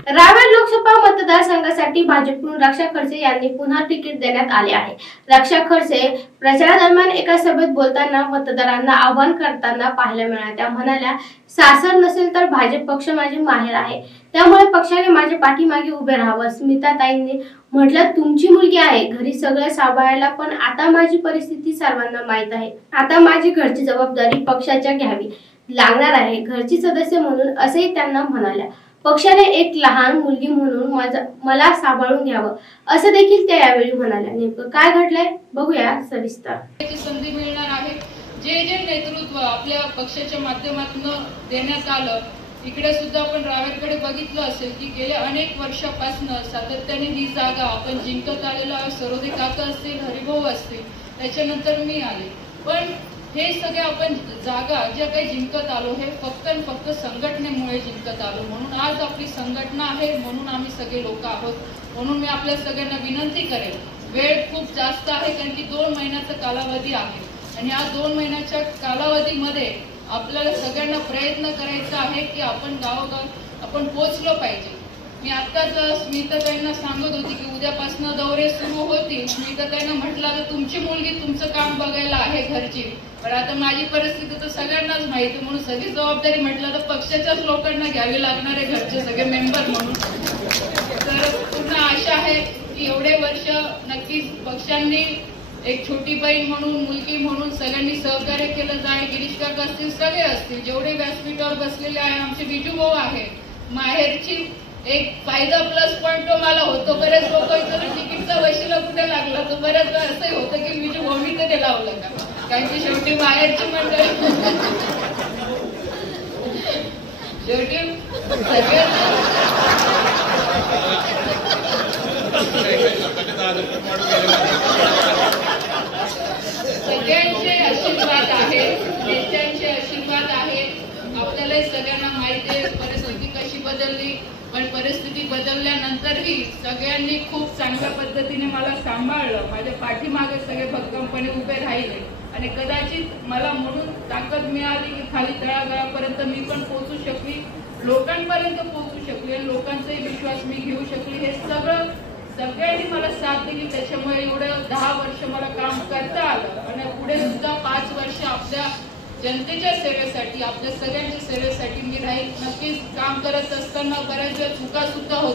रावेर लोकसभा मतदारसंघासाठी भाजपकडून रक्षा खडसे यांनी पुन्हा तिकीट देण्यात आले आहे। रक्षा खडसे प्रचारादरम्यान एका सभेत बोलताना मतदारांना आवाहन करताना पाहायला मिळाले। त्या म्हणाल्या, सासर नसेल तर भाजप पक्ष माझे माहेर आहे, त्यामुळे पक्षाने माझ्या पाठीमागे उभे राहावं। स्मिताताईंनी म्हटलं, तुमची मुलगी आहे, घरी सगळं सांभाळायला, पण आता माझी परिस्थिती सर्वांना माहित आहे। आता माझी घरची जबाबदारी पक्षाच्या घ्यावी लागणार आहे, घरची सदस्य म्हणून, असेही त्यांना म्हणाल्या। पक्षाने एक लहान मुलगी म्हणून मला सांभाळून घ्यावं, असं देखील त्या यावेळी म्हणाल्या। नेमकं काय घडलंय बघूया सविस्तर। संधी मिळणार आहे। जे नेतृत्व आपल्या पक्षाच्या माध्यमातून देण्यात आलं, इकडे सुद्धा आपण रावेरकडे बघितलं असेल की गेल्या अनेक वर्षापासून सातत्याने ही जागा आपण जिंकत आलेलो आहे। सरोदे काका असतील, हरिभाऊ असतील, त्याच्यानंतर मी आले, पण हे सगळे आपण जागा ज्या काही जिंकत आलो हे फक्त संघटनेमुळे जिंकत आलो। म्हणून आज आपली संघटना आहे, म्हणून आम्ही सगळे लोक आहोत। म्हणून मी आपल्या सगळ्यांना विनंती करेन, वेळ खूप जास्त आहे, कारण की 2 महिन्याचा कालावधी आहे आणि या 2 महिन्याच्या कालावधीमध्ये आपल्याला सगळ्यांना प्रयत्न करायचा आहे की आपण गावोगाव आपण पोहोचलो पाहिजे। मी आताच स्मिताताईंना सांगत होती की उद्यापासून दौरे सुरू होतील। स्मिताताईंना म्हटलं, तर तुमची मुलगी तुमचं काम बघायला आहे घरची, पण आता माझी परिस्थिती तर सगळ्यांनाच माहिती, म्हणून सगळी जबाबदारी म्हटलं तर पक्षाच्याच लोकांना घ्यावी लागणार आहे, घरचे सगळे मेंबर म्हणून। तर पूर्ण आशा आहे की एवढे वर्ष नक्कीच पक्षांनी एक छोटी बहीण म्हणून, मुलगी म्हणून सगळ्यांनी सहकार्य केलं जाईल। गिरीश काका असतील, सगळे असतील, जेवढे व्यासपीठावर बसलेले आहे, आमचे बिजू भाऊ आहे, माहेरची एक फायदा प्लस पॉइंट तो मला होतो। बरेच लोक तिकीटचा वशिला कुठे लागला, तर बऱ्याच वेळा असंही होतं की बिजू भाऊनी ते लावलं का, कारण की शेवटी माहेरची मंडळी शेवटी सगळ्यांचे आशीर्वाद आहेत, नेत्यांचे आशीर्वाद आहेत। आपल्याला सगळ्यांना माहिती आहे परिस्थिती कशी बदलली, पण परिस्थिती बदलल्यानंतरही सगळ्यांनी खूप चांगल्या पद्धतीने मला सांभाळलं, माझ्या पाठीमागे सगळे भक्कमपणे उभे राहिले आणि कदाचित मला म्हणून ताकद मिळाली की खाली तळागाळापर्यंत मी पण पोहोचू शकली, लोकांपर्यंत पोहोचू शकली आणि लोकांचाही विश्वास मी घेऊ शकली। हे सगळ्यांनी मला साथ दिली, त्याच्यामुळे एवढं 10 वर्ष मला काम करता आलं आणि पुढे सुद्धा 5 वर्ष आपल्या जनतेच्या सेवेसाठी, आपल्या सगळ्यांच्या सेवेसाठी मी राहील। नक्कीच काम करत असताना बऱ्याच वेळा चुका सुद्धा होत